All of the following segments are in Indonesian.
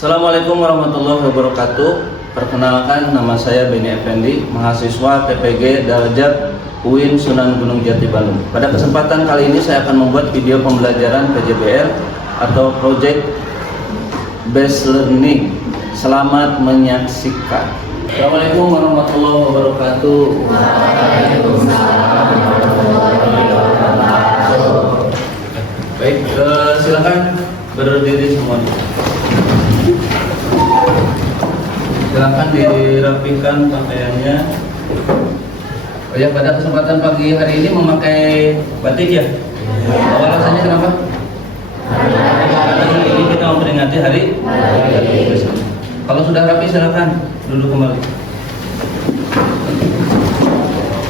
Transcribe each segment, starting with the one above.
Assalamualaikum warahmatullahi wabarakatuh. Perkenalkan, nama saya Beni Effendi, mahasiswa TPG Darajat UIN Sunan Gunung Jati Bandung. Pada kesempatan kali ini saya akan membuat video pembelajaran PJBL atau Project Based Learning. Selamat menyaksikan. Assalamualaikum warahmatullahi wabarakatuh. Waalaikumsalam warahmatullahi wabarakatuh. Baik, silakan berdiri semuanya. Silakan dirapikan pakaiannya. Oh ya, pada kesempatan pagi hari ini memakai batik ya? Alasannya kenapa? Hari ini kita memperingati hari batik. Kalau sudah rapi silakan duduk kembali.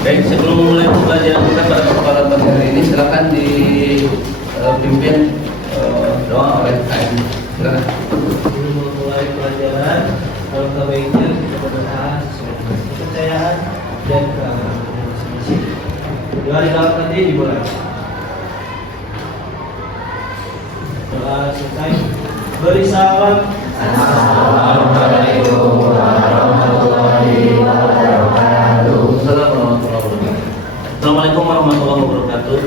Baik, sebelum memulai pembelajaran kita pada kesempatan pagi hari ini, silakan dipimpin doa oleh KM. Silakan. Sebelum memulai pelajaran, alangkah baiknya kita berdoa sesuai dengan kepercayaan dan keamanan masing-masing. Doa di dalam nanti dimulai. Doa selesai. Beri salam. Assalamualaikum warahmatullahi wabarakatuh. Assalamualaikum warahmatullahi wabarakatuh.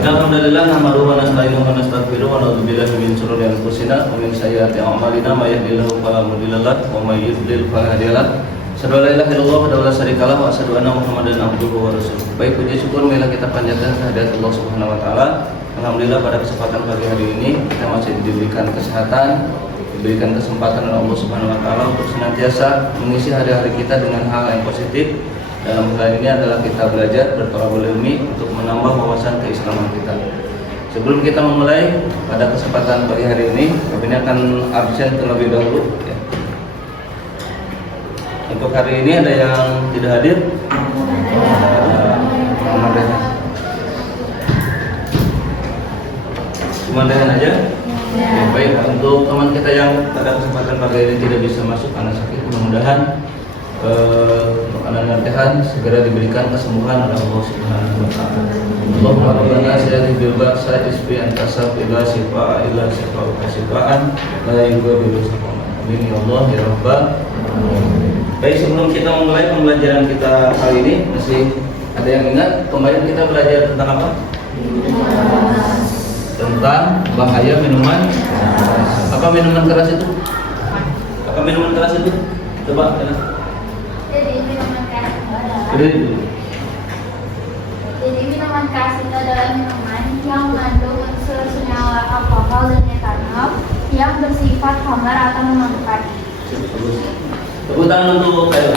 Alhamdulillah, nahmaduhu wa nasta'inuhu wa nastaghfiruh wa na'udzu billahi min shururi anfusina wa min sayyiati a'malina, may yahdihillahu fala mudilla lahu wa may yudlil fala hadiya lahu. Asyhadu an la ilaha illallah wahdahu la syarika lahu wa asyhadu anna Muhammadan abduhu wa rasuluh. Baik, puji syukur marilah kita panjatkan kehadirat Allah Subhanahu wa taala. Alhamdulillah, pada kesempatan pagi hari ini kita masih diberikan kesehatan, diberikan kesempatan oleh Allah Subhanahu wa taala untuk senantiasa mengisi hari-hari kita dengan hal yang positif. Dalam hal ini adalah kita belajar bertolabul ilmi untuk menambah wawasan keislaman kita. Sebelum kita memulai pada kesempatan pagi hari ini, kami akan absen terlebih dahulu ya. Untuk hari ini ada yang tidak hadir? Cuma Dehan aja? Ya, baik, untuk teman kita yang pada kesempatan pagi ini tidak bisa masuk karena sakit, mudah-mudahan untuk anak Dehan segera diberikan kesembuhan oleh Allah Subhanahu wa taala. Allahumma rabbana asyhadu bil ba'sa isfi anta safi'a shifa'a illa shifa'u kasifa'an la yughadiru saqama. Amin ya Allah ya rabbal alamin. Baik, sebelum kita memulai pembelajaran kita kali ini, masih ada yang ingat kemarin kita belajar tentang apa? Tentang bahaya minuman keras. Apa minuman keras itu? Apa minuman keras itu? Coba Jadi minuman keras itu adalah minuman keras itu adalah minuman yang mengandung unsur senyawa alkohol dan metanol yang bersifat hambar atau memabukkan. Tepuk tangan untuk Kak.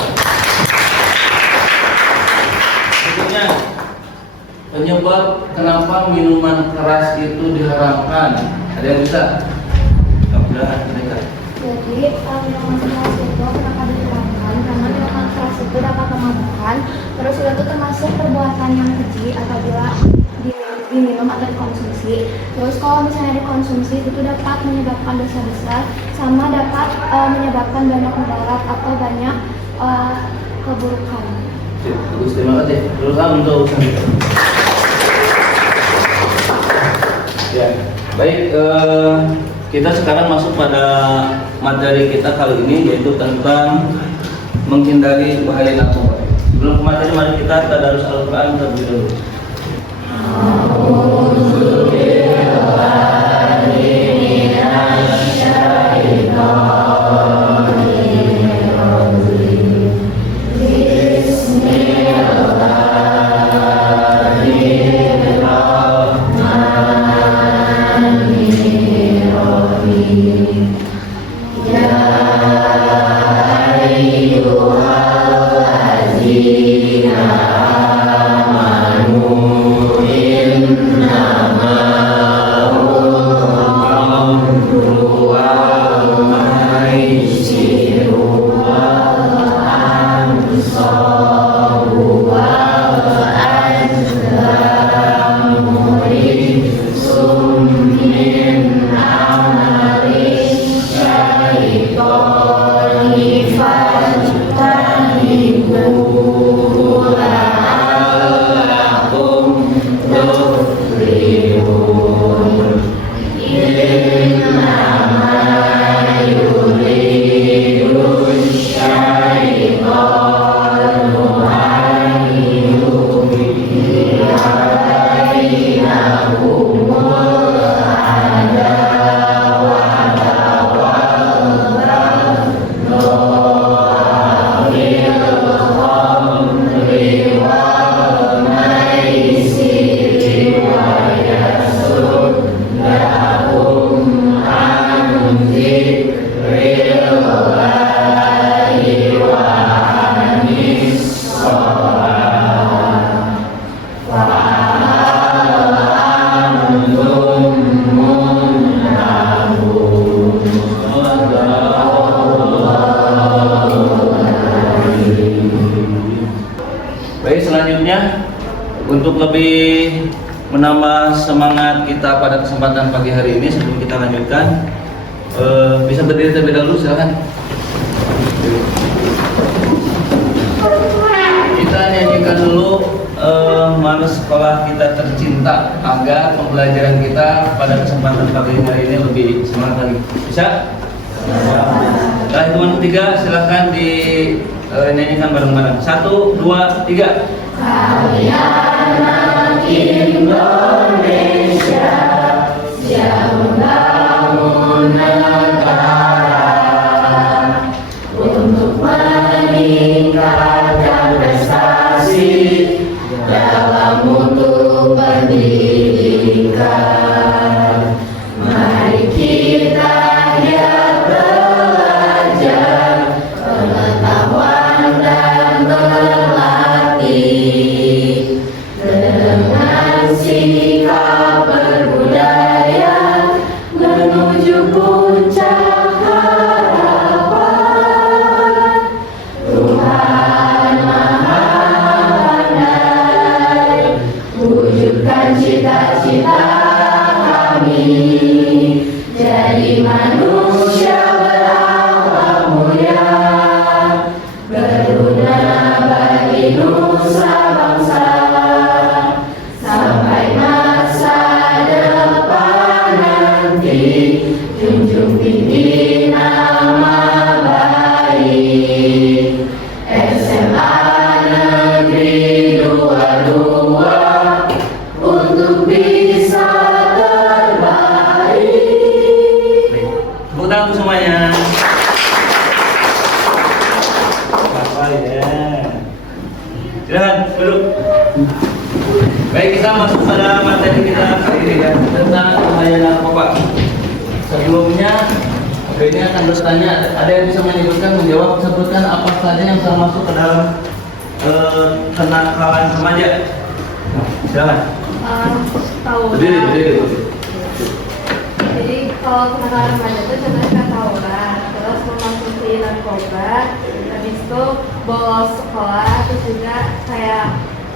Berikutnya, penyebab kenapa minuman keras itu diharamkan. Ada yang bisa? Mudah-mudahan mereka. Jadi minuman keras itu kenapa diharamkan? Karena minuman keras itu dapat memabukkan. Terus itu termasuk perbuatan yang keji apabila diminum atau dikonsumsi. Terus kalau misalnya dikonsumsi itu dapat menyebabkan dosa besar, sama dapat menyebabkan banyak mudarat atau banyak keburukan. Bagus, terima kasih. Berusaha untuk usaha kita. Ya, baik. Kita sekarang masuk pada materi kita kali ini, yaitu tentang menghindari bahaya narkoba. Sebelum ke materi, mari kita tadarus Al-Quran terlebih dahulu. Inna selanjutnya untuk lebih menambah semangat kita pada kesempatan pagi hari ini, sebelum kita lanjutkan, bisa berdiri terlebih dahulu, silakan. Kita nyanyikan dulu Mari Sekolah Kita Tercinta agar pembelajaran kita pada kesempatan pagi hari ini lebih semangat lagi. Bisa? Nah, hitungan ketiga silahkan dinyanyikan bareng-bareng. 1, 2, 3. Kami anak Indonesia, siap membangun negara untuk meningkatkan prestasi dalam mutu pendidikan. Mari kita giat belajar pengetahuan dan berlatih dengan sikap berbudaya menuju puncak harapan. Tuhan Maha Pandai, wujudkan cita-cita kami jadi manusia berakhlak mulia, berguna bagi nusa bangsa sampai masa depan nanti. Junjung tinggi nama baik SMA Negeri 22 untuk bisa terbaik. Tepuk tangan untuk semuanya. Apa ya? Silakan duduk. Baik, kita masuk pada materi kita kali ini ya, tentang bahaya narkoba. Sebelumnya, ini akan bertanya, ada yang bisa menjawab, sebutkan apa saja yang termasuk ke dalam kenakalan remaja. Silakan. Tawuran. Berdiri. Jadi kalau kenakalan remaja itu contohnya tawuran, terus mengkonsumsi narkoba, habis itu bolos sekolah, terus juga kayak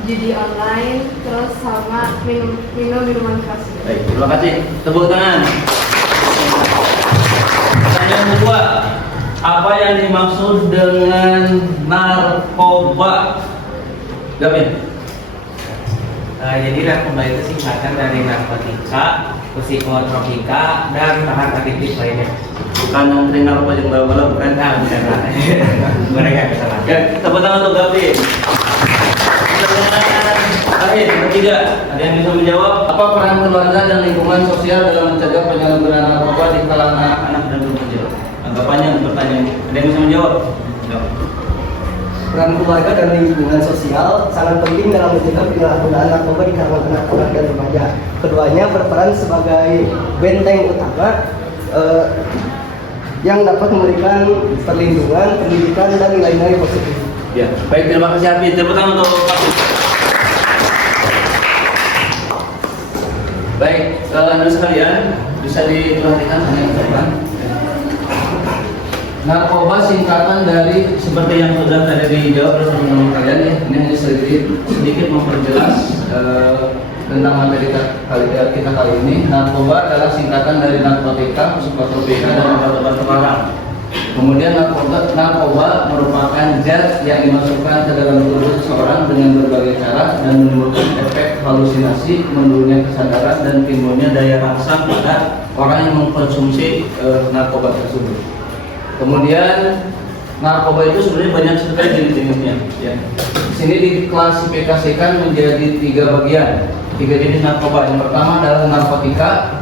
judi online, terus sama minum minuman keras. Baik, terima kasih. Tepuk tangan. Pertanyaan kedua, apa yang dimaksud dengan narkoba? Gavin. Jadi narkoba itu singkatan dari narkotika, psikotropika, dan bahan adiktif lainnya. Bukan yang sering narkoba yang bala-bala, bukan? Nah, bukan lah. Mereka kesalahan. Ya, tepuk tangan untuk Gavin. Pertanyaan terakhir, ketiga, ada yang bisa menjawab? Apa peran keluarga dan lingkungan sosial dalam mencegah penyalahgunaan narkoba di kalangan anak-anak dan remaja? Agak panjang pertanyaan. Ada yang bisa menjawab? Jawab. Peran keluarga dan lingkungan sosial sangat penting dalam mencegah penyalahgunaan narkoba di kalangan anak-anak dan remaja. Keduanya berperan sebagai benteng utama yang dapat memberikan perlindungan, pendidikan, dan nilai-nilai positif. Ya, baik, terima kasih Hafiz. Tepuk tangan untuk Hafiz. Baik, Anda sekalian bisa diperhatikan hanya teman. Narkoba singkatan dari seperti yang sudah tadi dijawab oleh teman-teman kalian ya. Ini hanya sedikit memperjelas tentang materi kita kali ini. Narkoba adalah singkatan dari narkotika, psikotropika, dan obat-obat terlarang. Kemudian narkoba merupakan zat yang dimasukkan ke dalam tubuh seseorang dengan berbagai cara dan menimbulkan efek halusinasi, menurunnya kesadaran, dan timbulnya daya rangsang pada orang yang mengkonsumsi narkoba tersebut. Kemudian narkoba itu sebenarnya banyak sekali jenis-jenisnya. Ya. Di sini diklasifikasikan menjadi 3 bagian, 3 jenis narkoba. Yang pertama adalah narkotika,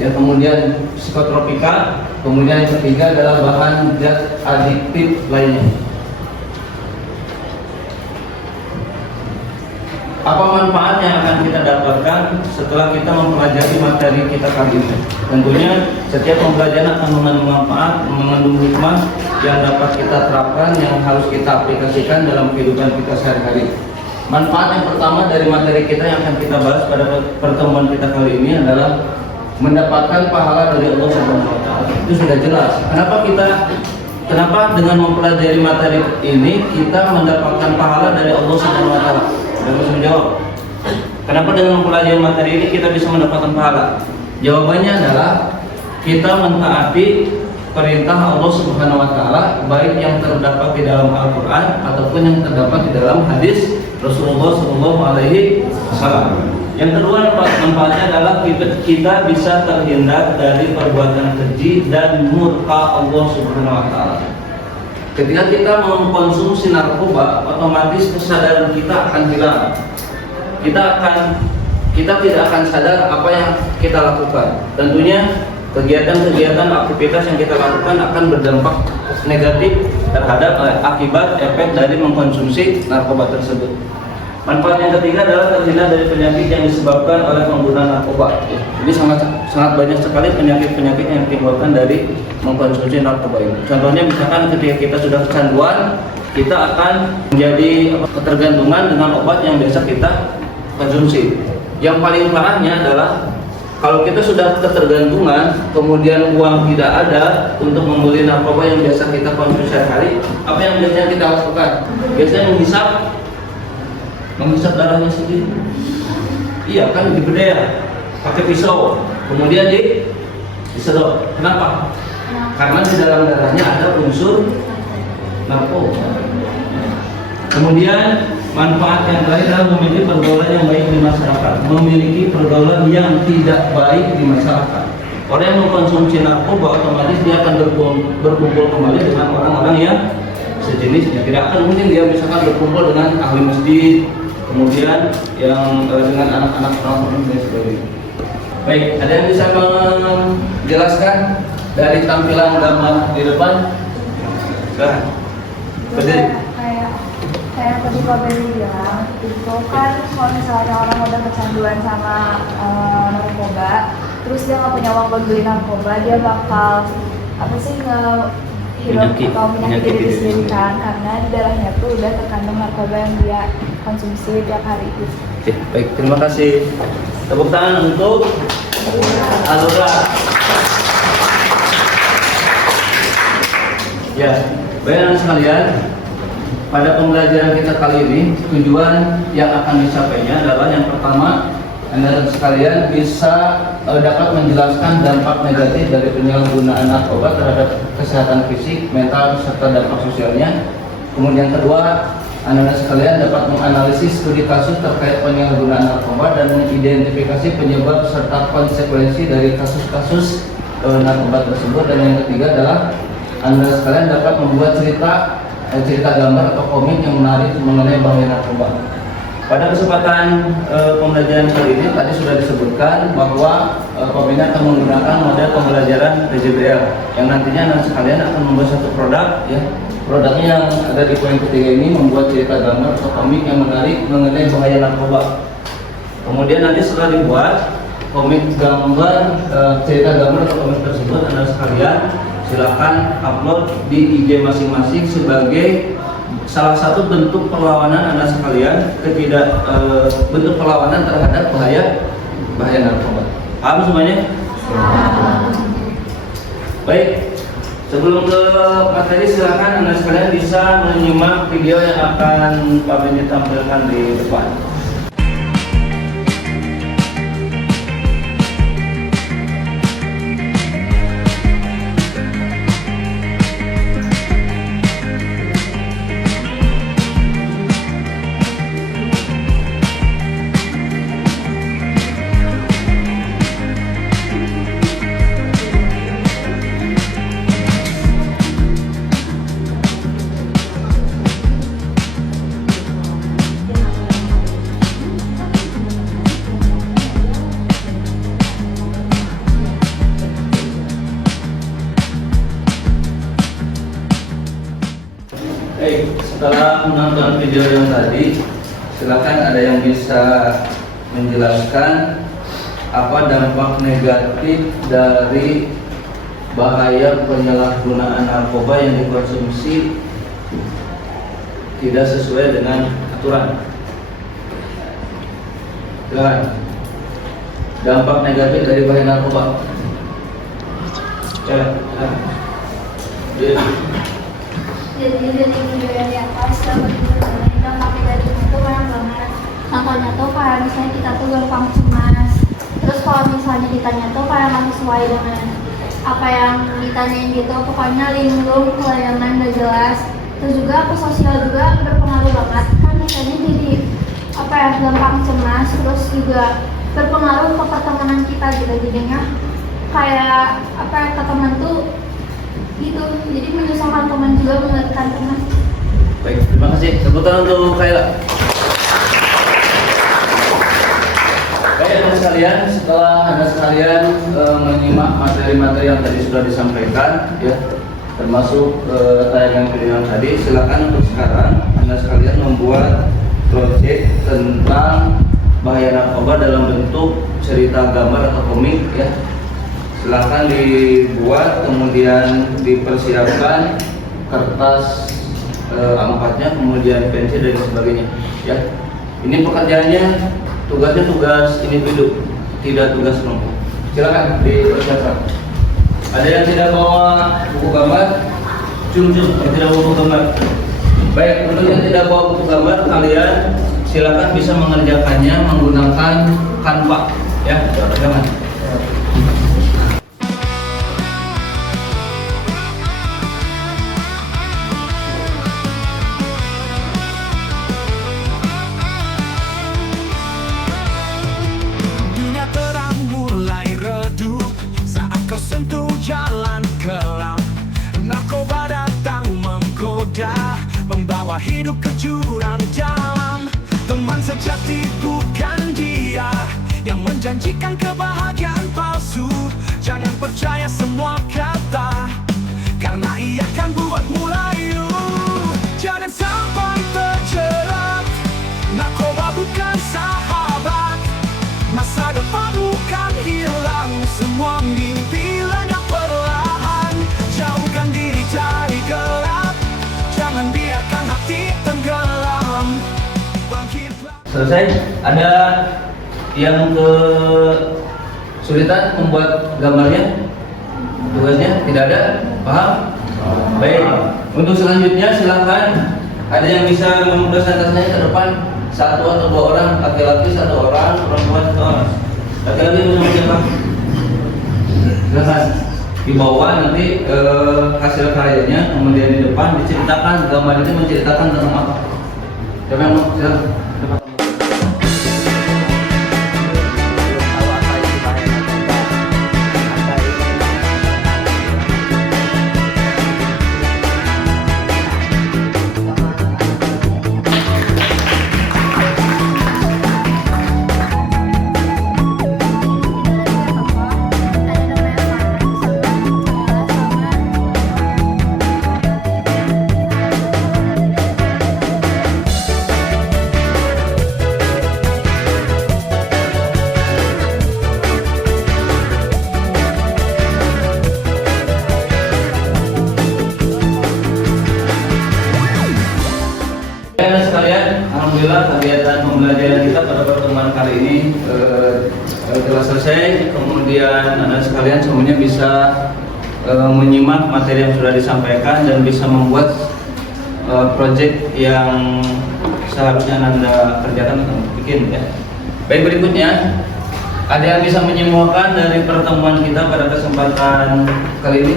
ya, kemudian psikotropika, kemudian yang ketiga adalah bahan zat adiktif lainnya. Apa manfaat yang akan kita dapatkan setelah kita mempelajari materi kita kali ini? Tentunya setiap pembelajaran akan mengandung manfaat, mengandung hikmah yang dapat kita terapkan, yang harus kita aplikasikan dalam kehidupan kita sehari-hari. Manfaat yang pertama dari materi kita yang akan kita bahas pada pertemuan kita kali ini adalah mendapatkan pahala dari Allah Subhanahu wa taala. Itu sudah jelas. Kenapa dengan mempelajari materi ini kita mendapatkan pahala dari Allah Subhanahu wa taala? Sudah bisa menjawab. Kenapa dengan mempelajari materi ini kita bisa mendapatkan pahala? Jawabannya adalah kita mentaati perintah Allah Subhanahu wa taala, baik yang terdapat di dalam Al-Qur'an ataupun yang terdapat di dalam hadis Rasulullah sallallahu alaihi wasallam. Yang kedua manfaatnya adalah kita bisa terhindar dari perbuatan keji dan murka Allah Subhanahu wa taala. Ketika kita mengkonsumsi narkoba, otomatis kesadaran kita akan hilang. Kita tidak akan sadar apa yang kita lakukan. Tentunya kegiatan-kegiatan aktivitas yang kita lakukan akan berdampak negatif terhadap akibat efek dari mengkonsumsi narkoba tersebut. Manfaat yang ketiga adalah terhindar dari penyakit yang disebabkan oleh penggunaan narkoba. Jadi sangat banyak sekali penyakit-penyakit yang ditimbulkan dari mengkonsumsi narkoba ini. Contohnya misalkan ketika kita sudah kecanduan, kita akan menjadi ketergantungan dengan obat yang biasa kita konsumsi. Yang paling parahnya adalah kalau kita sudah ketergantungan, kemudian uang tidak ada untuk membeli narkoba yang biasa kita konsumsi sehari-hari, apa yang biasanya kita lakukan? Biasanya menghisap darahnya sendiri. Iya kan, dibedel pakai pisau, kemudian disedot. Kenapa? Karena di dalam darahnya ada unsur narkoba. Kemudian manfaat yang terakhir adalah memiliki pergaulan yang baik di masyarakat. Memiliki pergaulan yang tidak baik di masyarakat. Orang yang mengkonsumsi narkoba otomatis dia akan berkumpul kembali dengan orang-orang yang sejenisnya. Tidak akan mungkin dia misalkan berkumpul dengan ahli masjid, kemudian yang dengan anak-anak orang dan sebagainya. Baik, ada yang bisa menjelaskan dari tampilan gambar di depan? Silahkan. Berdiri. Kayak tadi Pak Beri bilang, itu kan kalau misalnya orang udah kecanduan sama narkoba, terus dia nggak punya uang buat beli narkoba, dia bakal hidup atau menyakiti diri sendiri kan, karena di darahnya tuh udah terkandung narkoba yang dia konsumsi tiap hari itu. Oke, baik, terima kasih. Tepuk tangan untuk Alura. Ya, baik anak sekalian, pada pembelajaran kita kali ini tujuan yang akan disapainya adalah yang pertama, Anda sekalian bisa dapat menjelaskan dampak negatif dari penyalahgunaan narkoba terhadap kesehatan fisik, mental, serta dampak sosialnya. Kemudian kedua, Anda sekalian dapat menganalisis studi kasus terkait penyalahgunaan narkoba dan mengidentifikasi penyebab serta konsekuensi dari kasus-kasus narkoba tersebut. Dan yang ketiga adalah Anda sekalian dapat membuat cerita gambar atau komik yang menarik mengenai bahaya narkoba. Pada kesempatan pembelajaran kali ini tadi sudah disebutkan bahwa Pembina akan menggunakan model pembelajaran PJBL yang nantinya Anda sekalian akan membuat satu produk, ya. Produknya yang ada di poin ketiga ini membuat cerita gambar atau komik yang menarik mengenai bahaya narkoba. Kemudian nanti setelah dibuat komik gambar, cerita gambar atau komik tersebut, Anda sekalian silakan upload di IG masing-masing sebagai salah satu bentuk perlawanan Anda sekalian bentuk perlawanan terhadap bahaya narkoba. Paham semuanya? Baik, sebelum ke materi silakan Anda sekalian bisa menyimak video yang akan Pak Benny tampilkan di depan. Baik, setelah menonton video yang tadi, silakan ada yang bisa menjelaskan apa dampak negatif dari bahaya penyalahgunaan narkoba yang dikonsumsi tidak sesuai dengan aturan. Silakan. Dampak negatif dari bahaya narkoba. Jadi dari video yang di atas dapat diketahui dampak negatif itu banyak banget. Contohnya tuh kayak misalnya kita tuh gampang cemas. Terus kalau misalnya ditanya tuh kayak nggak sesuai dengan apa yang ditanyain gitu, pokoknya linglung, kelayangan, gak jelas. Terus juga ke sosial juga berpengaruh banget kan, misalnya jadi apa ya, gampang cemas. Terus juga berpengaruh ke pertemanan kita gitu, jadinya kayak apa ya, ke teman tuh gitu, jadi menyusahkan teman juga, mengeluarkan teman. Baik, terima kasih. Tepuk tangan untuk Kayla. Baik, anak sekalian, setelah anak sekalian menyimak materi-materi yang tadi sudah disampaikan, ya, termasuk tayangan video yang tadi, silakan untuk sekarang anak sekalian membuat proyek tentang bahaya narkoba dalam bentuk cerita gambar atau komik, ya. Silakan dibuat, kemudian dipersiapkan kertas A4-nya, kemudian pensil dan sebagainya, ya. Ini pekerjaannya, tugasnya tugas individu, tidak tugas kelompok. Silakan dipersiapkan. Ada yang tidak bawa buku gambar? Yang tidak bawa buku gambar. Baik, untuk yang tidak bawa buku gambar, kalian silakan bisa mengerjakannya menggunakan Canva, ya. Jangan. Dunia terang mulai redup saat kau sentuh jalan kelam. Narkoba datang menggoda, membawa hidup ke jurang dalam. Teman sejati bukan dia yang menjanjikan kebahagiaan palsu. Jangan percaya semua kata, karena ia akan buatmu layu. Jangan sampai terjerat, narkoba bukan sahabat. Masa depan bukan hilang, semua mimpi lenyap perlahan. Jauhkan diri dari gelap, jangan biarkan hati tenggelam. Bangkitlah. Selesai? Ada yang kesulitan membuat gambarnya? Tugasnya? Tidak ada? Paham? Baik. Untuk selanjutnya silakan ada yang bisa mempresentasinya ke depan. Satu atau dua orang, laki-laki satu orang, perempuan satu orang. Laki-laki bisa siapa? Silakan. Di bawah nanti hasil karyanya, kemudian di depan diceritakan, gambar itu menceritakan tentang apa. Siapa yang mau? Silakan. Alhamdulillah kegiatan pembelajaran kita pada pertemuan kali ini telah selesai. Kemudian anak sekalian semuanya bisa menyimak materi yang sudah disampaikan dan bisa membuat proyek yang seharusnya Anda kerjakan atau bikin, ya. Baik, berikutnya ada yang bisa menyimpulkan dari pertemuan kita pada kesempatan kali ini?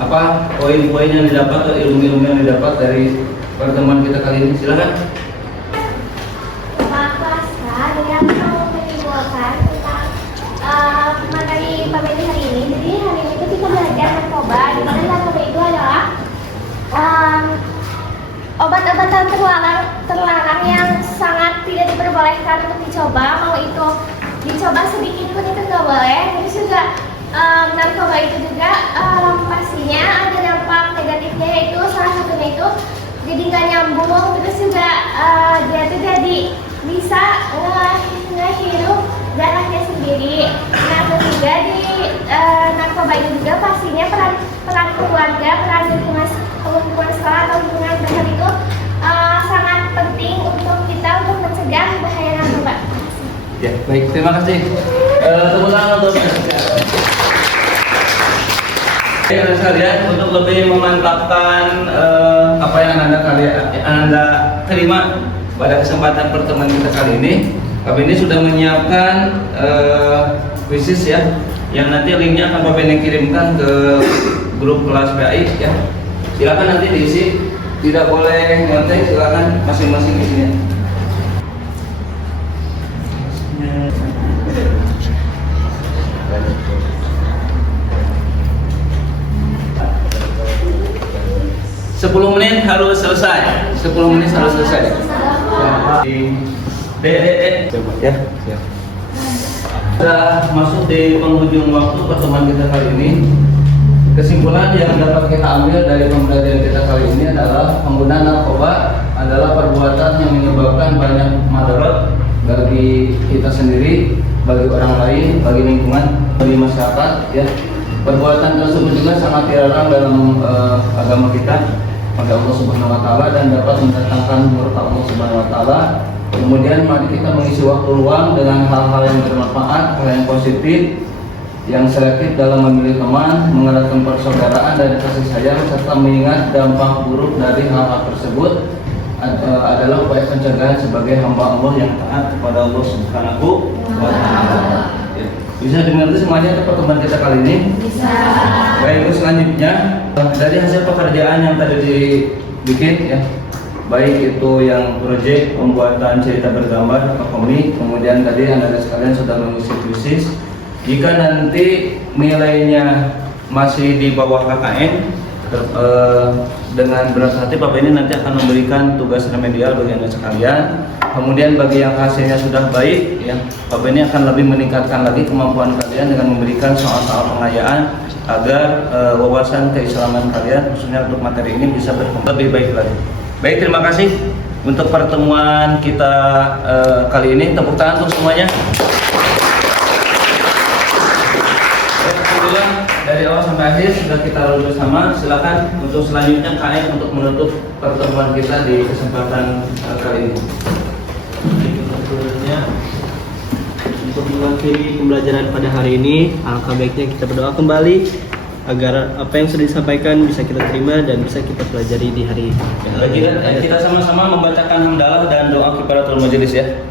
Apa poin-poin yang didapat atau ilmu-ilmu yang didapat dari pertemuan kita kali ini? Silakan. Dengan mau menyimpulkan tentang materi pembelajaran hari ini. Jadi hari ini kita belajar narkoba, di mana narkoba itu adalah obat-obatan terlarang yang sangat tidak diperbolehkan untuk dicoba. Mau itu dicoba sedikit pun itu nggak boleh. Terus juga narkoba itu juga pastinya ada dampak negatifnya, yaitu salah satunya itu jadi nggak nyambung. Terus juga dia tuh jadi bisa ngehirup darahnya sendiri. Nah, terus juga di narkoba itu juga pastinya peran keluarga, peran lingkungan sekolah atau lingkungan besar itu sangat penting untuk kita untuk mencegah bahaya narkoba. Ya, baik, terima kasih. Tepuk tangan untuk rekan sekalian untuk lebih memantapkan apa yang Anda terima pada kesempatan pertemuan kita kali ini, Pak Benny sudah menyiapkan quizzes ya, yang nanti linknya akan Pak Benny kirimkan ke grup kelas PAI ya. Silakan nanti diisi, tidak boleh ngontek, silakan masing-masing isinya. Sepuluh menit harus selesai. 10 menit harus selesai. Ya. Sudah masuk di penghujung waktu pertemuan kita kali ini. Kesimpulan yang dapat kita ambil dari pembelajaran kita kali ini adalah penggunaan narkoba adalah perbuatan yang menyebabkan banyak madarat bagi kita sendiri, bagi orang lain, bagi lingkungan, bagi masyarakat. Ya, perbuatan tersebut juga sangat dilarang dalam agama kita pada Allah Subhanahu Wa Taala dan dapat mendatangkan murka Allah Subhanahu Wa Taala. Kemudian mari kita mengisi waktu luang dengan hal-hal yang bermanfaat, hal yang positif, yang selektif dalam memilih teman, mengeratkan persaudaraan dan kasih sayang, serta mengingat dampak buruk dari hal-hal tersebut adalah upaya pencegahan sebagai hamba Allah yang taat kepada Allah Subhanahu wa Ta'ala. Bisa dimengerti semuanya pertemuan kita kali ini? Bisa. Baik, selanjutnya dari hasil pekerjaan yang tadi dibikin ya, baik itu yang proyek pembuatan cerita bergambar atau komik, kemudian tadi anda sekalian sudah mengisi quizzes. Jika nanti nilainya masih di bawah KKN, dengan berat hati Pak Benny nanti akan memberikan tugas remedial bagi anda sekalian. Kemudian bagi yang hasilnya sudah baik, ya, Pak Benny akan lebih meningkatkan lagi kemampuan kalian dengan memberikan soal-soal pengayaan agar wawasan keislaman kalian khususnya untuk materi ini bisa berkembang lebih baik lagi. Baik, terima kasih untuk pertemuan kita kali ini. Tepuk tangan untuk semuanya. Alhamdulillah dari awal sampai akhir sudah kita lalui bersama. Silakan untuk selanjutnya KM untuk menutup pertemuan kita di kesempatan kali ini. Untuk mengakhiri pembelajaran pada hari ini, alangkah baiknya kita berdoa kembali agar apa yang sudah disampaikan bisa kita terima dan bisa kita pelajari di hari ini. Kita sama-sama membacakan hamdalah dan doa kifaratul majelis ya.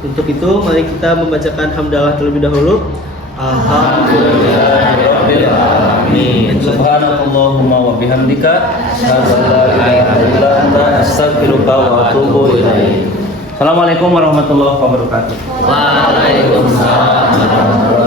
Untuk itu, mari kita membacakan hamdalah terlebih dahulu. Alhamdulillahirabbil alamin. Subhanakallahumma wa bihamdika asyhadu an la ilaha illa anta astaghfiruka wa atubu ilaik. Assalamualaikum warahmatullahi wabarakatuh. Waalaikumsalam.